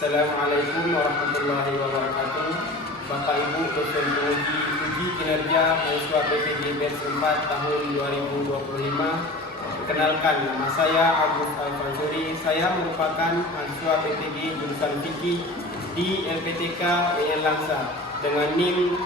Assalamualaikum warahmatullahi wabarakatuh. Bapak Ibu dosen uji kinerja mahasiswa PPG Batch 4 tahun 2025. Perkenalkan, nama saya Agus Alfansuri. Saya merupakan mahasiswa PPG jurusan Fikih di LPTK UIN Langsa dengan NIM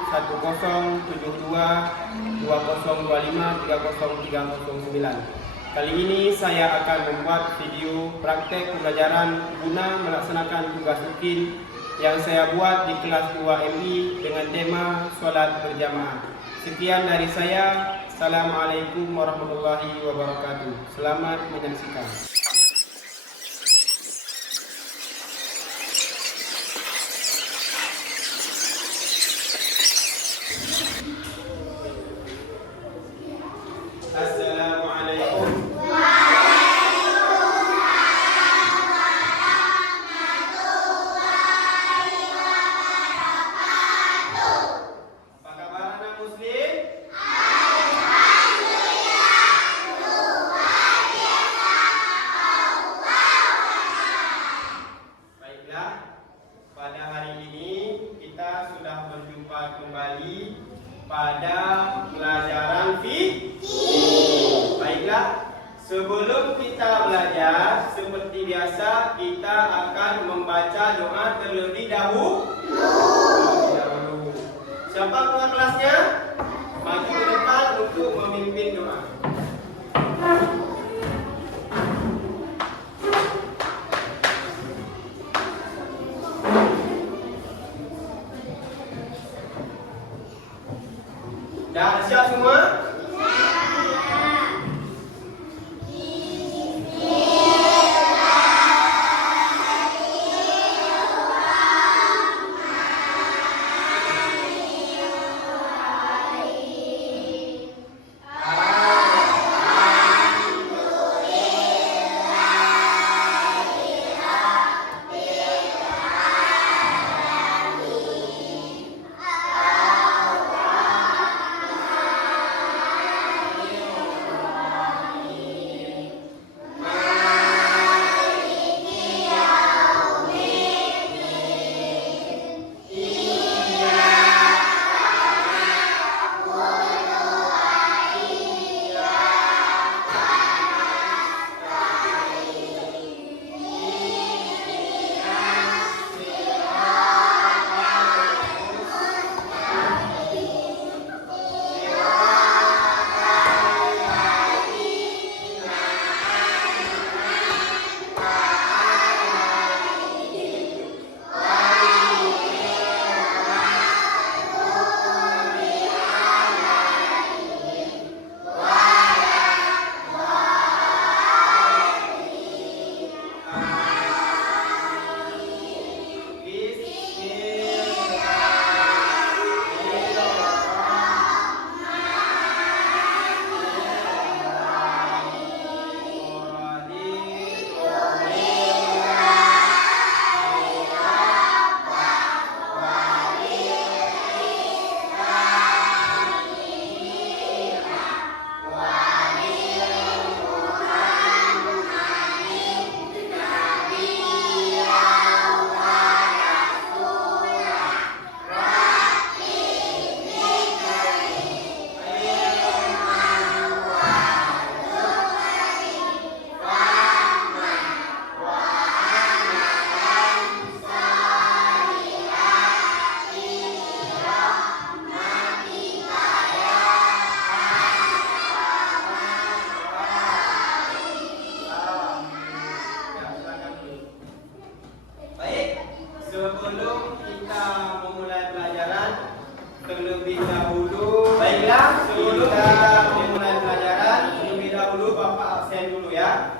107202530309. Kali ini saya akan membuat video praktek pembelajaran guna melaksanakan tugas UKIN yang saya buat di kelas 2MI dengan tema sholat berjamaah. Sekian dari saya. Assalamualaikum warahmatullahi wabarakatuh. Selamat menyaksikan. Assalamualaikum. Pada hari ini kita sudah berjumpa kembali pada pelajaran fikih. Baiklah, sebelum kita belajar seperti biasa kita akan membaca doa terlebih dahulu. Siapa ketua kelasnya? Maju ke depan untuk memimpin doa. Dah siap semua? Sebelum kita memulai pelajaran terlebih dahulu, baiklah, sebelum kita memulai pelajaran terlebih dahulu Bapak absen dulu ya.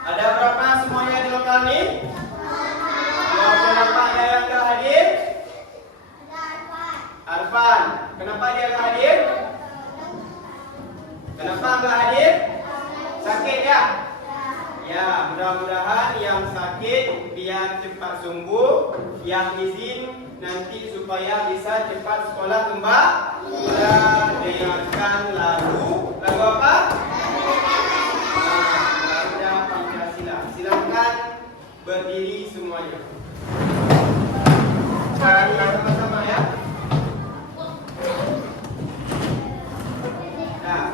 Ada berapa semuanya di lokal nih? 28. Ada yang gak hadir? Arfan. Kenapa dia gak hadir? Kenapa gak hadir? Sakit ya? Ya, mudah-mudahan yang sakit biar cepat sembuh, yang izin nanti supaya bisa cepat sekolah kembali. Dengarkan lagu apa? Lagu Pancasila. Silakan berdiri semuanya. Sekali sama-sama ya. Nah,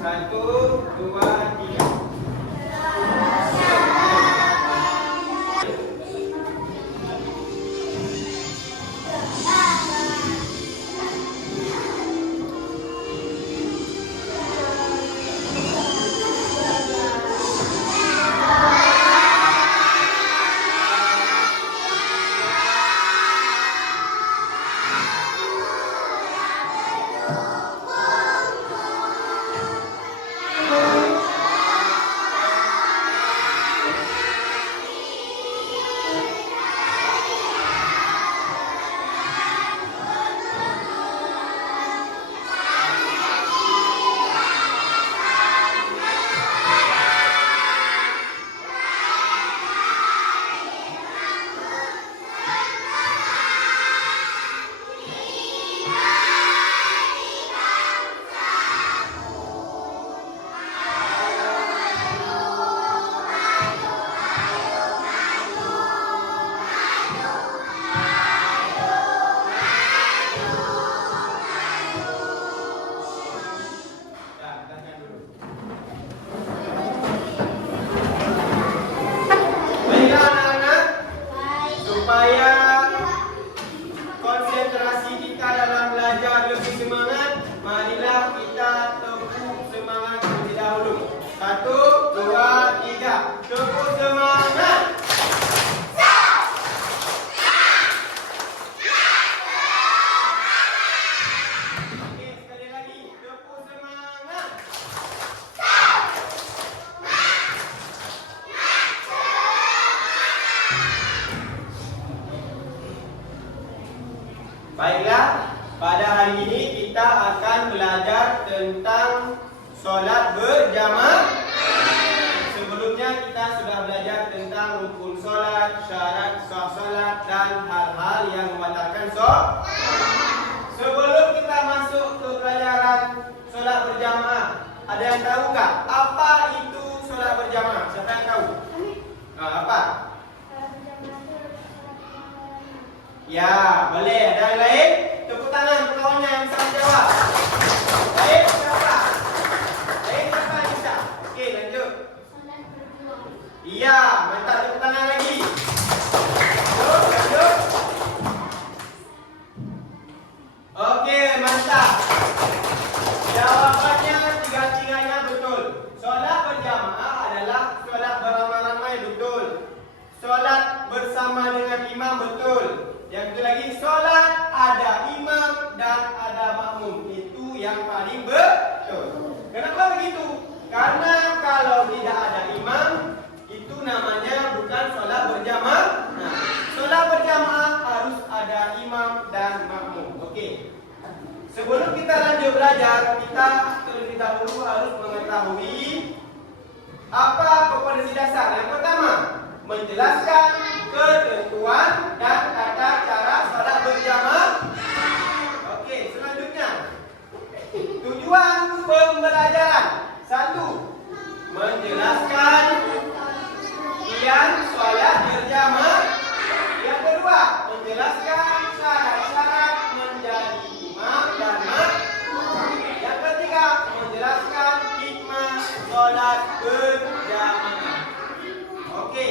1, 2, 3. Baiklah, pada hari ini kita akan belajar tentang sholat berjamaah. Sebelumnya kita sudah belajar tentang rukun sholat, syarat sah sholat, dan hal-hal yang membatalkan sholat. Sebelum kita masuk ke pelajaran sholat berjamaah, ada yang tahu nggak apa itu sholat berjamaah? Siapa yang tahu? Apa? Ya, boleh. Ada yang lain? Tepuk tangan untuk kawannya yang bisa menjawab. Baik, siapa? Baik, siapa yang bisa? Oke, lanjut. Iya, mantap. Tepuk tangan lagi. Lanjut. Oke, mantap. Jawabannya tiga-tiganya betul. Sholat berjamaah adalah sholat beramai-ramai, betul. Sholat bersama dengan imam, betul. Yang itu lagi, sholat ada imam dan ada makmum. Itu yang paling betul. Kenapa begitu? Karena kalau tidak ada imam, itu namanya bukan sholat berjamaah. Nah, sholat berjamaah harus ada imam dan makmum. Oke. Sebelum kita lanjut belajar, kita terlebih dahulu harus mengetahui apa kompetensi dasar. Yang pertama, menjelaskan ketentuan dan tata cara sholat berjamaah. Oke, selanjutnya tujuan pembelajaran. 1. Menjelaskan kiat sholat berjamaah. Yang kedua, menjelaskan syarat-syarat menjadi imam dan makmum. Yang ketiga, menjelaskan hikmah sholat berjamaah. Oke.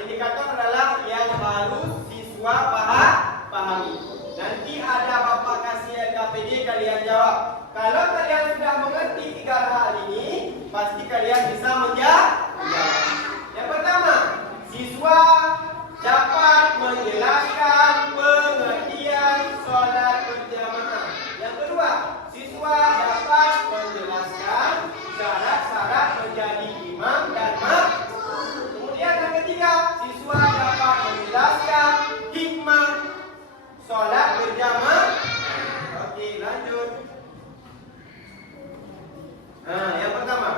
Indikator adalah yang harus siswa pahami. Nanti ada bapak kasih LKPD, kalian jawab. Kalau kalian sudah mengerti 3 hal ini, pasti kalian bisa menjawab. Yang pertama, siswa dapat menjelaskan pengertian sholat berjamaah. Yang kedua, siswa dapat menjelaskan syarat-syarat menjadi imam dan makmum. Yang ketiga, siswa dapat menjelaskan hikmah sholat berjamaah. Oke, lanjut. Yang pertama,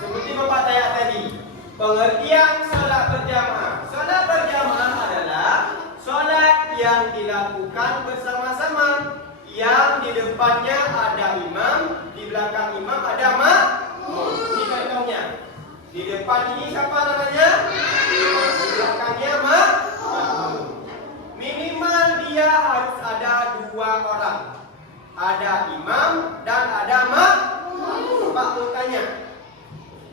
seperti bapak tanya tadi, pengertian sholat berjamaah. Sholat berjamaah adalah sholat yang dilakukan bersama-sama, yang di depannya ada imam, di belakang imam ada makmum. Ini contohnya. Di depan ini siapa namanya? Di belakangnya makmum. Minimal dia harus ada 2 orang. Ada imam dan ada makmum. Pak tanya.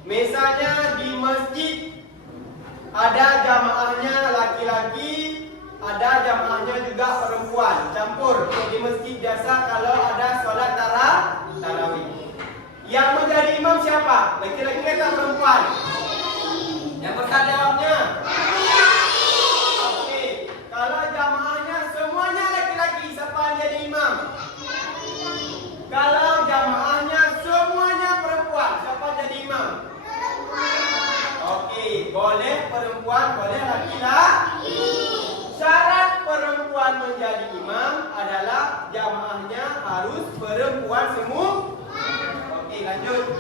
Misalnya di masjid ada jamaahnya laki-laki, ada jamaahnya juga perempuan, campur. Di masjid biasa kalau ada sholat tarawih. Yang menjadi imam siapa? Laki-laki atau perempuan? Yang bertanggung jawabnya. Oke, kalau jamaahnya semuanya laki-laki, siapa yang jadi imam? Kalau jamaahnya semuanya perempuan, siapa jadi imam? Oke, boleh perempuan, boleh laki-laki. Syarat perempuan menjadi imam adalah jamaahnya harus perempuan semua. Oke, lanjut.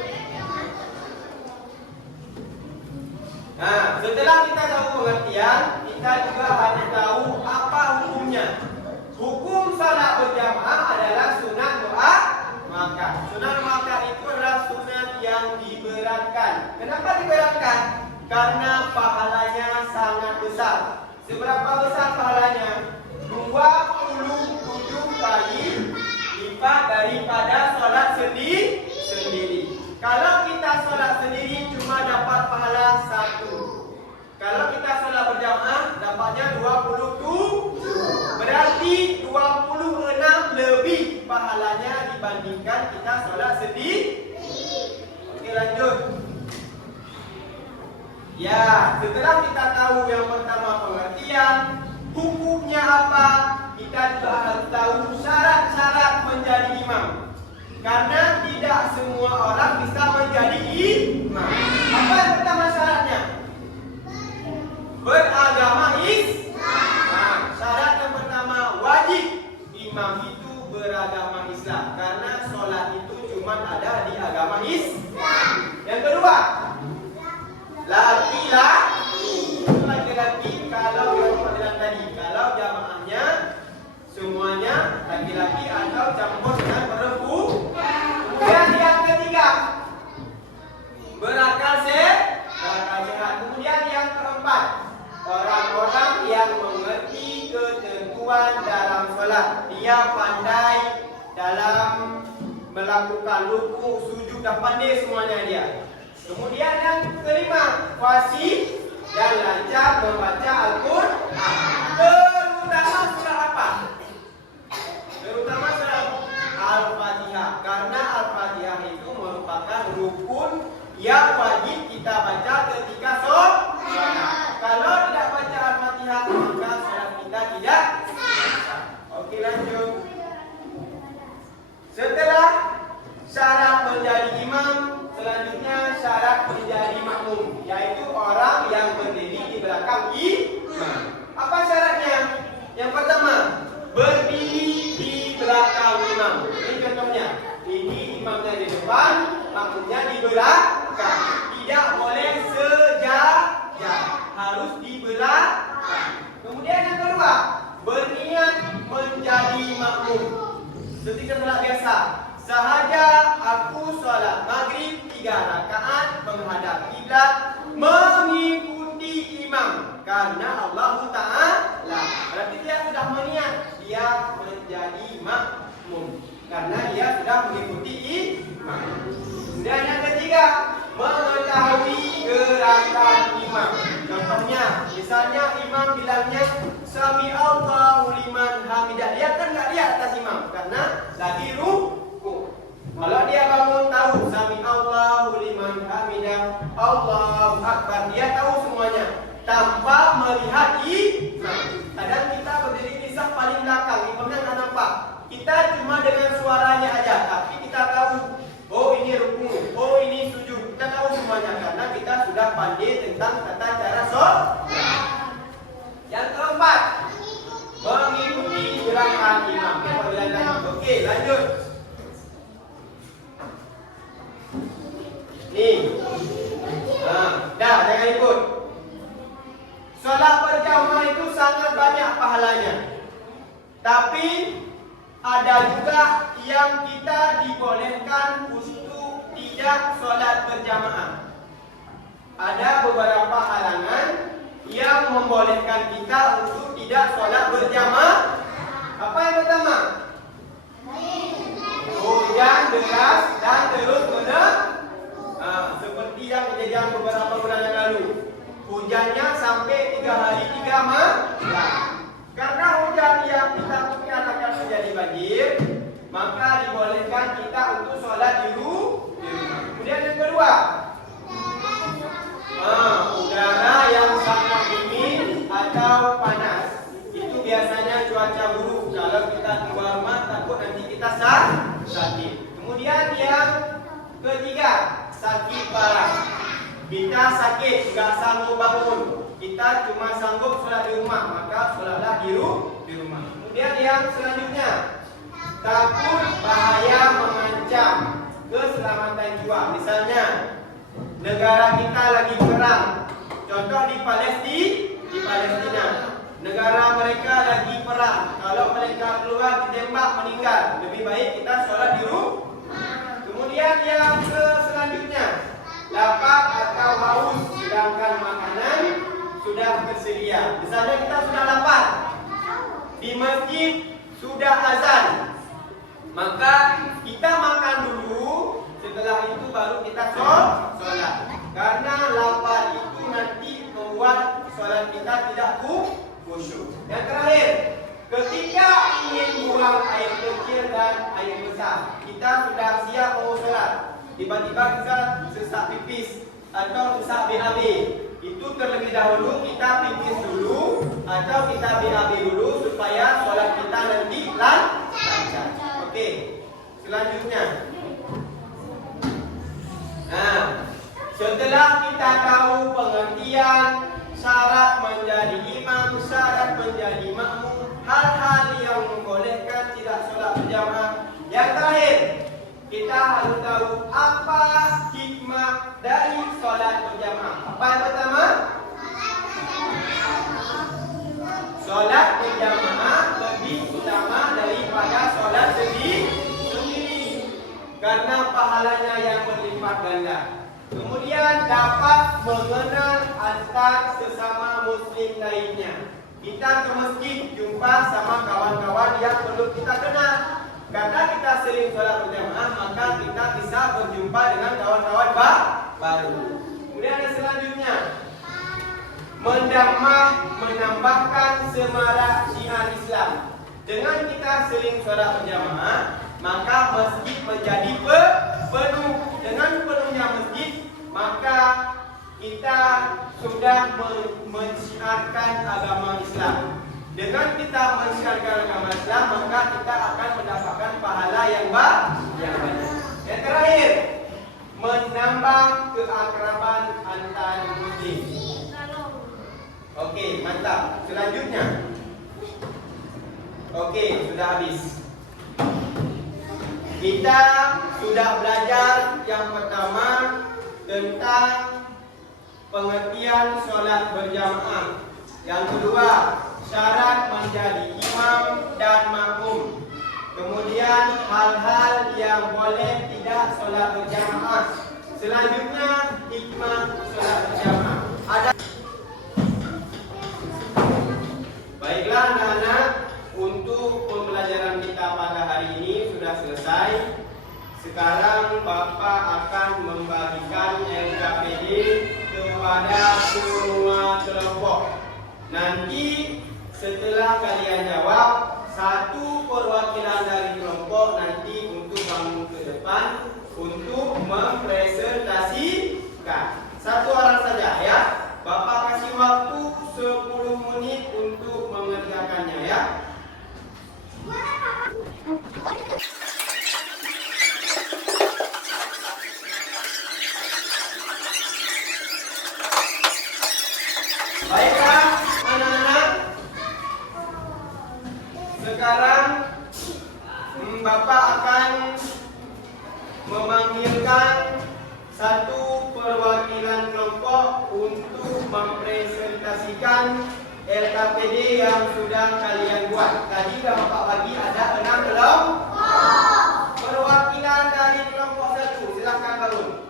Nah, setelah kita tahu pengertian, kita juga harus tahu apa hukumnya. Hukum salat berjamaah adalah sunat muakkad. Sunat muakkad itu adalah sunat yang diberatkan. Kenapa diberatkan? Karena pahalanya sangat besar. Seberapa besar pahalanya? 27 kali lipat daripada sholat sendiri. Kalau kita sholat sendiri cuma dapat pahala 1. Kalau kita sholat berjamaah dapatnya 27. Berarti 26 lebih pahalanya dibandingkan kita sholat sendiri. Oke, lanjut. Ya, setelah kita tahu yang pertama pengertian, hukumnya apa, kita juga harus tahu syarat-syarat menjadi imam. Karena tidak semua orang bisa menjadi imam. Apa yang pertama syaratnya? Beragama Islam. Nah, syarat yang pertama wajib imam itu beragama Islam. Karena sholat itu cuma ada di agama Islam. Yang kedua, laki-laki kalau yang panggilan tadi, kalau jamaahnya semuanya laki-laki atau campur dengan perempuan. Kemudian yang ketiga, berakal sehat. Kemudian yang keempat, orang-orang yang mengerti ketentuan dalam sholat. Dia pandai dalam melakukan rukuk, sujud, dan pandai semuanya dia. Kemudian yang kelima, fasih dan lancar membaca Al-Quran. Terutama surah apa? Terutama surah Al-Fatihah. Karena Al-Fatihah itu merupakan rukun yang wajib kita baca ketika sholat. Kalau tidak baca Al-Fatihah, maka sholat kita tidak sah. Oke, lanjut. Setelah syarat menjadi imam, selanjutnya syarat menjadi makmum, yaitu orang yang berdiri di belakang imam. Apa syaratnya? Yang pertama, berdiri di belakang imam. Ini contohnya. Ini imamnya di depan, makmumnya di belakang. Tidak boleh sejajar, harus di belakang. Kemudian yang kedua, berniat menjadi makmum. Seperti sholat biasa. Sahaja aku sholat maghrib 3 rakaat menghadap kiblat mengikuti imam karena Allah Ta'ala. Berarti dia sudah meniat dia menjadi makmum karena dia sudah mengikuti imam. Kemudian yang ketiga, mengetahui gerakan imam. Contohnya, misalnya imam bilangnya Sami Allahu liman hamidah. Dia kan nggak lihat atas imam karena lagi ruku. Kalau dia bangun tahu Sami Allahu liman hamidah, Allahu Akbar, dia tahu semuanya tanpa melihat imam. Kadang kita berdiri di saf paling belakang, imamnya nggak nampak. Kita cuma dengan suaranya aja, tapi kita tahu oh ini ruku, oh ini sujud. Kita tahu semuanya karena kita sudah pandai tentang tata cara sholat. Yang keempat, mengikuti gerakan imam. Oke, lanjut. Nih, dah jangan ikut. Sholat berjamaah itu sangat banyak pahalanya. Tapi ada juga yang kita dibolehkan untuk tidak sholat berjamaah. ada beberapa halangan yang membolehkan kita untuk tidak sholat berjamaah. Apa yang pertama? Hujan deras dan terus menerus. Seperti yang kejadian beberapa bulan yang lalu. Hujannya sampai 3 hari 3 malam. Karena hujan yang kita takutkan akan menjadi banjir, maka dibolehkan kita untuk sholat di rumah. Kemudian yang kedua, udara yang sangat dingin atau panas. Itu biasanya cuaca buruk. Kalau kita keluar rumah takut nanti kita sakit. Kemudian yang ketiga, sakit parah. Kita sakit, nggak sanggup bangun. Kita cuma sanggup sholat di rumah, maka sholatlah di rumah. Kemudian yang selanjutnya, takut bahaya mengancam keselamatan jiwa. Misalnya, negara kita lagi perang. Contoh di Palestina. Negara mereka lagi perang. Kalau mereka keluar ditembak meninggal, lebih baik kita sholat di rumah. Kemudian yang selanjutnya, lapar atau haus sedangkan makanan sudah tersedia. Misalnya kita sudah lapar, di masjid sudah azan, maka kita makan dulu, setelah itu baru kita sholat. Karena lapar itu nanti membuat sholat kita tidak khusyuk. Yang terakhir, ketika ingin buang air kecil dan air besar, kita sudah siap mau sholat, tiba-tiba kita sesak pipis atau sesak BAB. Itu terlebih dahulu kita pipis dulu atau kita BAB dulu supaya sholat kita nanti lancar. Oke, selanjutnya. Setelah kita tahu pengertian syarat menjadi imam, syarat menjadi makmum, hal-hal yang membolehkan tidak sholat berjamaah. Yang terakhir, kita harus tahu apa hikmah dari sholat berjamaah. Apa yang pertama? Sholat berjamaah lebih utama daripada sholat sendiri, karena pahalanya yang berlipat ganda. Kemudian dapat mengenal antar sesama muslim lainnya. Kita ke masjid jumpa sama kawan-kawan yang perlu kita kenal. Karena kita sering sholat berjamaah, maka kita bisa berjumpa dengan kawan-kawan baru. Kemudian yang selanjutnya, menambahkan semarak syiar Islam. Dengan kita sering sholat berjamaah, maka masjid menjadi penuh. Dengan penuhnya masjid, maka kita sudah mensyiarkan agama Islam. Dengan kita mensyiarkan agama Islam, maka kita akan mendapatkan pahala yang banyak. Yang terakhir, menambah keakraban antar muslim. Oke, mantap. Selanjutnya. Oke, sudah habis. Kita sudah belajar yang pertama tentang pengertian sholat berjamaah. Yang kedua, syarat menjadi imam dan makmum. Kemudian hal-hal yang boleh tidak sholat berjamaah. Selanjutnya, hikmah sholat berjamaah. Baiklah anak-anak, untuk pembelajaran kita pada hari ini sudah selesai. Sekarang Bapak akan membagikan LKPD kepada semua kelompok. Nanti setelah kalian jawab, satu perwakilan dari kelompok nanti untuk bangun ke depan untuk mempresentasikan. Satu orang saja ya. Bapak kasih waktu 10 menit untuk mengerjakannya ya. Baiklah anak-anak, sekarang Bapak akan memanggilkan satu perwakilan kelompok untuk mempresentasikan LKPD yang sudah kalian buat. Tadi sudah Bapak bagi ada 6 kelompok. Perwakilan dari kelompok 1, silakan bangun.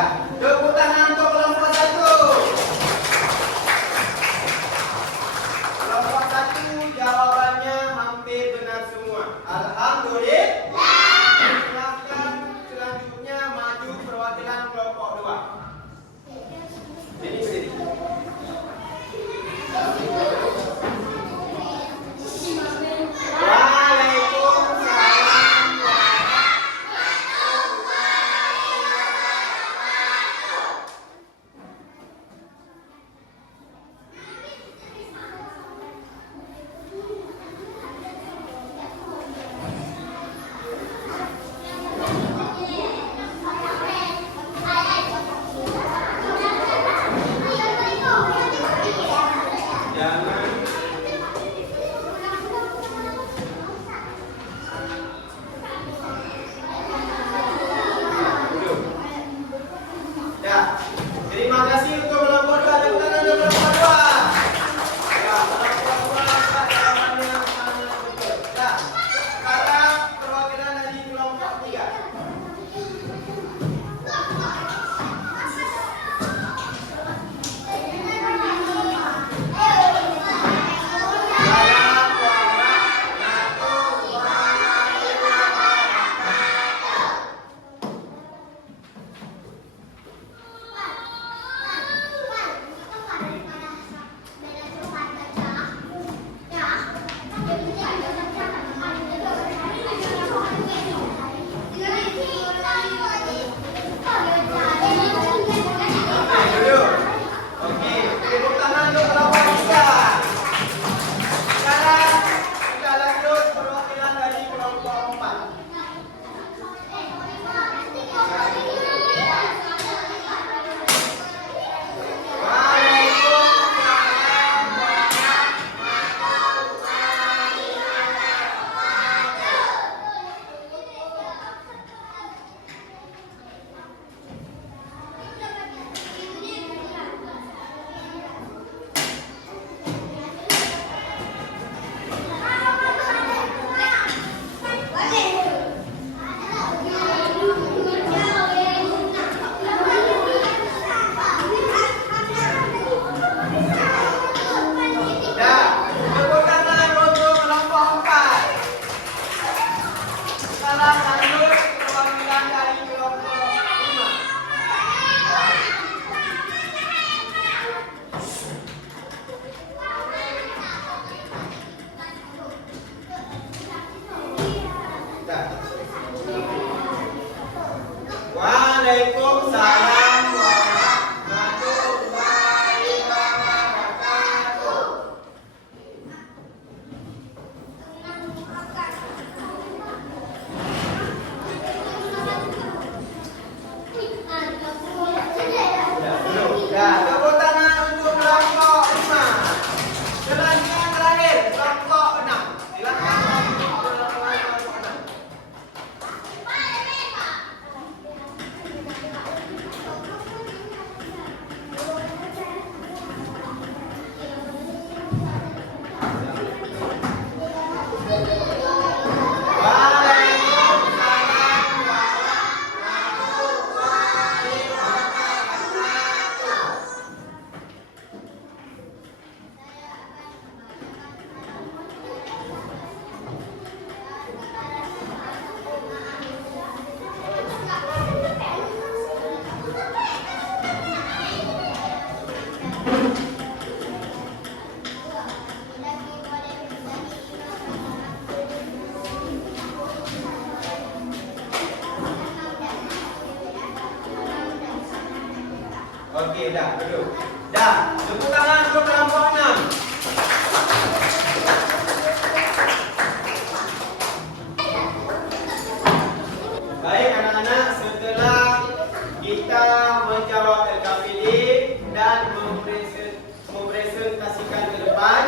Ya, tepuk tangan untuk kelompok 1. Kelompok 1 jawabannya hampir benar semua. Alhamdulillah. Silakan selanjutnya maju perwakilan kelompok 2. Ini berdiri. Terima kasih untuk kelompok 2. Tepuk tangan untuk kelompok 2. Ya, kelompok 2 dapat jawabannya sangat betul. Ya, sekarang perwakilan dari kelompok 3. Waalaikumsalam warahmatullahi wabarakatuh. Ya, tepuk tangan untuk kelompok 5. Selanjutnya terakhir kelompok 6. Silakan kelompok 6. Oke, dah, duduk. Dah, tepuk tangan untuk kelompok 6. Baik anak-anak, setelah kita menjawab LKPD dan mempresentasikan ke depan,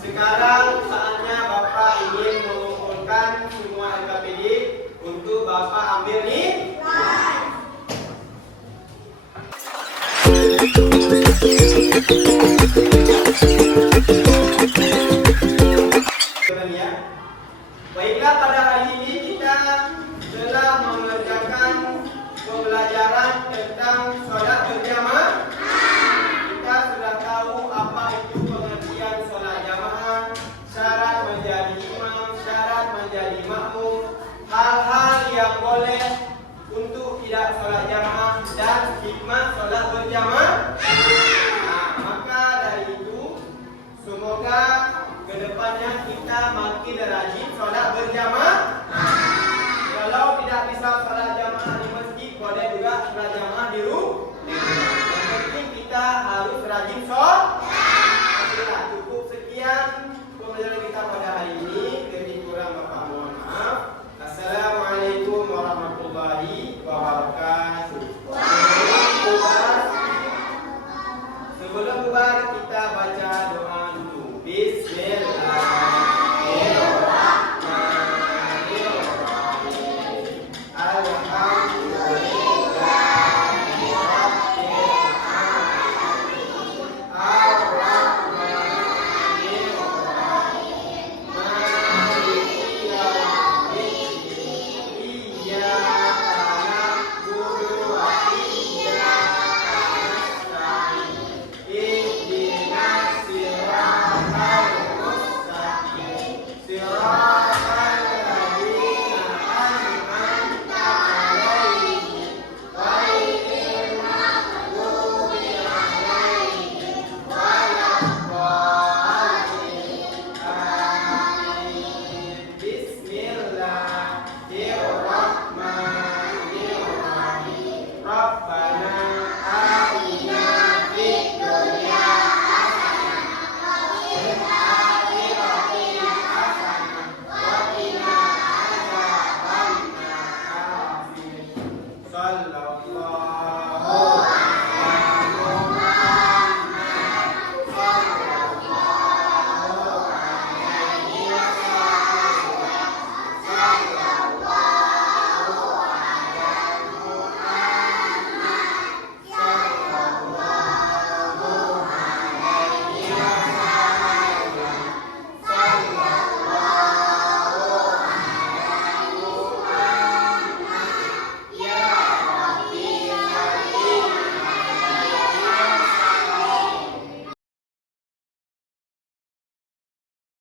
sekarang saatnya Bapak ingin mengumpulkan semua LKPD untuk Bapak ambil nilai. Baiklah, pada hari ini kita telah mengerjakan pembelajaran tentang hikmah sholat berjamaah. Nah, maka dari itu semoga kedepannya kita makin rajin sholat berjamaah. Kalau tidak bisa sholat jamaah di masjid, boleh juga sholat jamaah di rumah. Yang penting kita harus rajin sholat. Oke, cukup sekian pembelajaran kita pada hari ini. Lebih kurang Bapak mohon maaf. Assalamualaikum warahmatullahi wabarakatuh. Sebelum bubar kita baca doa dulu. Bismillahirrahmanirrahim. Bismillahirrahmanirrahim. Rabbana